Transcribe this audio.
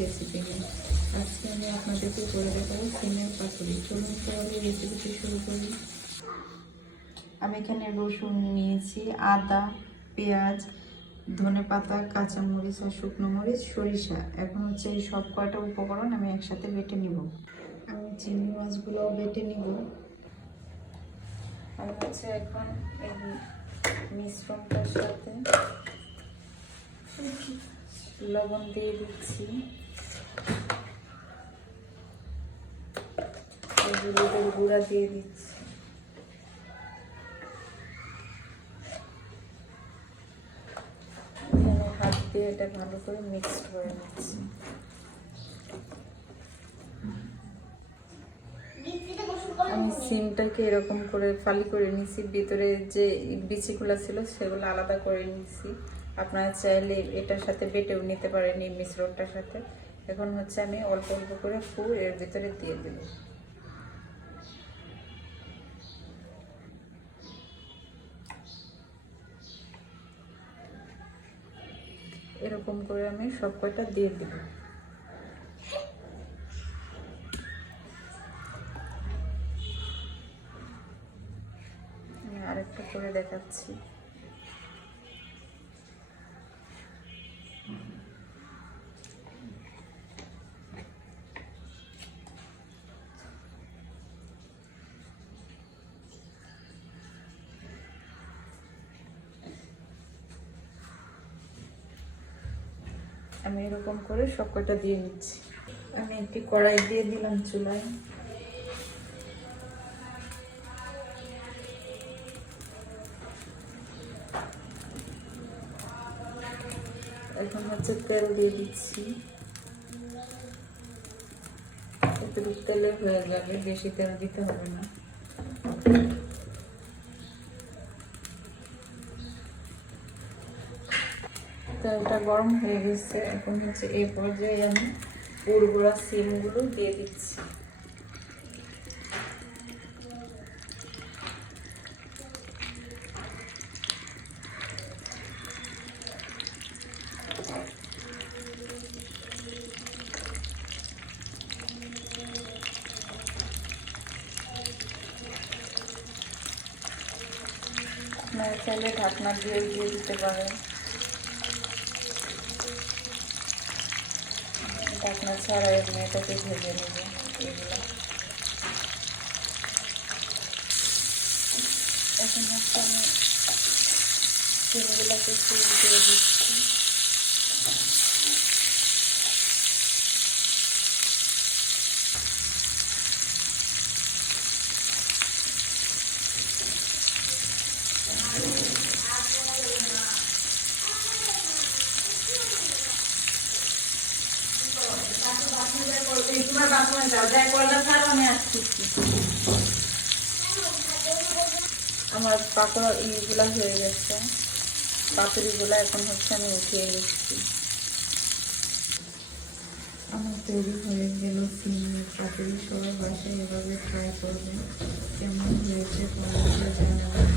Recipe নিয়ে। আজকে আমি আপনাদেরকে করে দেখাবো সিমের পাতুরি। চলুন তাহলে রেসিপিটি শুরু করি। আমি এখানে রসুন নিয়েছি, আদা, পেঁয়াজ, ধনেপাতা, কাঁচামরিচ আর শুকনো মরিচ, সরিষা। এখন হচ্ছে এই সব কয়টা উপকরণ আমি একসাথে বেটে নিব। আমি চিংড়ি মাছগুলো বেটে নিব। আমি হচ্ছে এখন এই মিশ্রণটার সাথে লবণ দিয়ে দিচ্ছি, হলুদের গুঁড়া দিয়ে দিচ্ছি, হাত দিয়ে এটা ভালো করে মিক্সড করে নিচ্ছি। আমি সিমটাকে এরকম করে ফালি করে নিচ্ছি, ভিতরে যে বিচিগুলো ছিল সেগুলো আলাদা করে নিচ্ছি। আপনারা চাইলে এটার সাথে বেটেও নিতে পারেন এই মিশ্রণটার সাথে। এখন হচ্ছে আমি অল্প অল্প করে পুর এর ভিতরে দিয়ে দেব। এরকম করে আমি সব কয়টা দিয়ে দেব। আরেকটা করে দেখাচ্ছি। আমি এরকম করে সব কয়টা দিয়ে নিচ্ছি। আমি একটি কড়াই দিয়ে দিলাম চুলায়। এখন হচ্ছে তেল দিয়ে দিচ্ছি। একটু তেলে হয়ে যাবে, বেশি তেল দিতে হবে না। তেলটা গরম হয়ে গেছে। এখন হচ্ছে এই পর্যায়ে আমি পুরগুলা সিমগুলো দিয়ে দিচ্ছি। আপনারা চাইলে ঢাকনা দিয়ে দিতে পারেন, ঢাকনা ছাড়া এমনি এটাকে ভেজে নেব। এগুলো এখন হচ্ছে আমি সিমগুলোকে দিয়ে দিচ্ছি। আমার পাকোড়া ইগুলা হয়ে গেছে, পাতুরিগুলা। এখন হচ্ছে আমি উঠিয়ে নিচ্ছি। আমার তৈরি হয়ে গেল সিমের পাতুরি। সবাই বাসায় এভাবে ট্রাই করবেন। কেমন হয়েছে কমেন্টে জানাবেন।